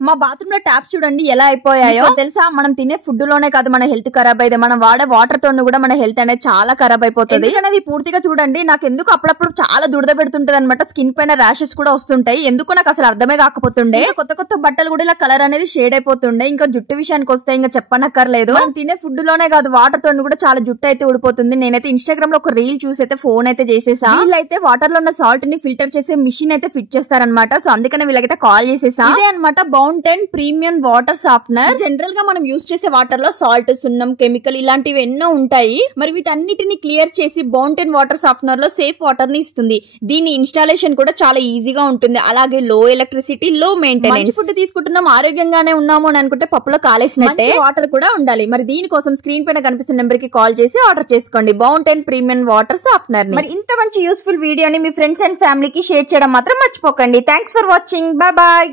మా బాత్రూమ్ లో ట్యాప్స్ చూడండి ఎలా అయిపోయాయో తెలుసా. మనం తినే ఫుడ్ లోనే కాదు మన హెల్త్ ఖరాబ్ అయితే మనం వాడే వాటర్ తో కూడా మన హెల్త్ అనేది చాలా ఖరాబ్ అయిపోతుంది. అనేది పూర్తిగా చూడండి. నాకు ఎందుకు అప్పుడప్పుడు చాలా దురద పెడుతుంటది అనమాట. స్కిన్ పైన ర్యాషెస్ కూడా వస్తుంటాయి. ఎందుకు నాకు అసలు అర్థమే కాకపోతుండే. కొత్త కొత్త బట్టలు కూడా ఇలా కలర్ అనేది షేడ్ అయిపోతుండే. ఇంకా జుట్టు విషయానికి వస్తే ఇంకా చెప్పనక్కర్లేదు. మనం తినే ఫుడ్ లోనే కాదు వాటర్ తో కూడా చాలా జుట్టు అయితే ఊడిపోతుంది. నేనైతే ఇన్స్టాగ్రామ్ లో ఒక రీల్ చూసి అయితే ఫోన్ అయితే చేసేసా. వీళ్ళైతే వాటర్ లో ఉన్న సాల్ట్ ని ఫిల్టర్ చేసే మిషన్ అయితే ఫిట్ చేస్తారనమాట. సో అందుకనే వీళ్ళకైతే కాల్ చేసేసా. ఇదే అనమాట బౌంటైన్ ప్రీమియం వాటర్ సాఫ్ట్నర్. జనరల్ గా మనం యూజ్ చేసే వాటర్ లో సాల్ట్, సున్నం, కెమికల్ ఇలాంటివి ఎన్నో ఉంటాయి. మరి వీటన్నిటిని క్లియర్ చేసి బౌంటైన్ వాటర్ సాఫ్ట్నర్ లో సేఫ్ వాటర్ ని ఇస్తుంది. దీని ఇన్స్టాలేషన్ కూడా చాలా ఈజీగా ఉంటుంది. అలాగే లో ఎలక్ట్రిసిటీ, లో మెయింటెనెన్స్. ఫుడ్ తీసుకుంటున్నాం, ఆరోగ్యంగానే ఉన్నాము అని అనుకుంటే పప్పులో కాలేసినట్టే వాటర్ కూడా ఉండాలి. మరి దీనికోసం స్క్రీన్ పైన కనిపిస్తున్న నెంబర్ కి కాల్ చేసి ఆర్డర్ చేసుకోండి బౌంటైన్ ప్రీమియం వాటర్ సాఫ్ట్నర్ ని. మరి ఇంత మంచి యూస్ఫుల్ వీడియోని మీ ఫ్రెండ్స్ అండ్ ఫ్యామిలీకి షేర్ చేయడం మాత్రం మర్చిపోకండి. Thanks for watching. Bye bye.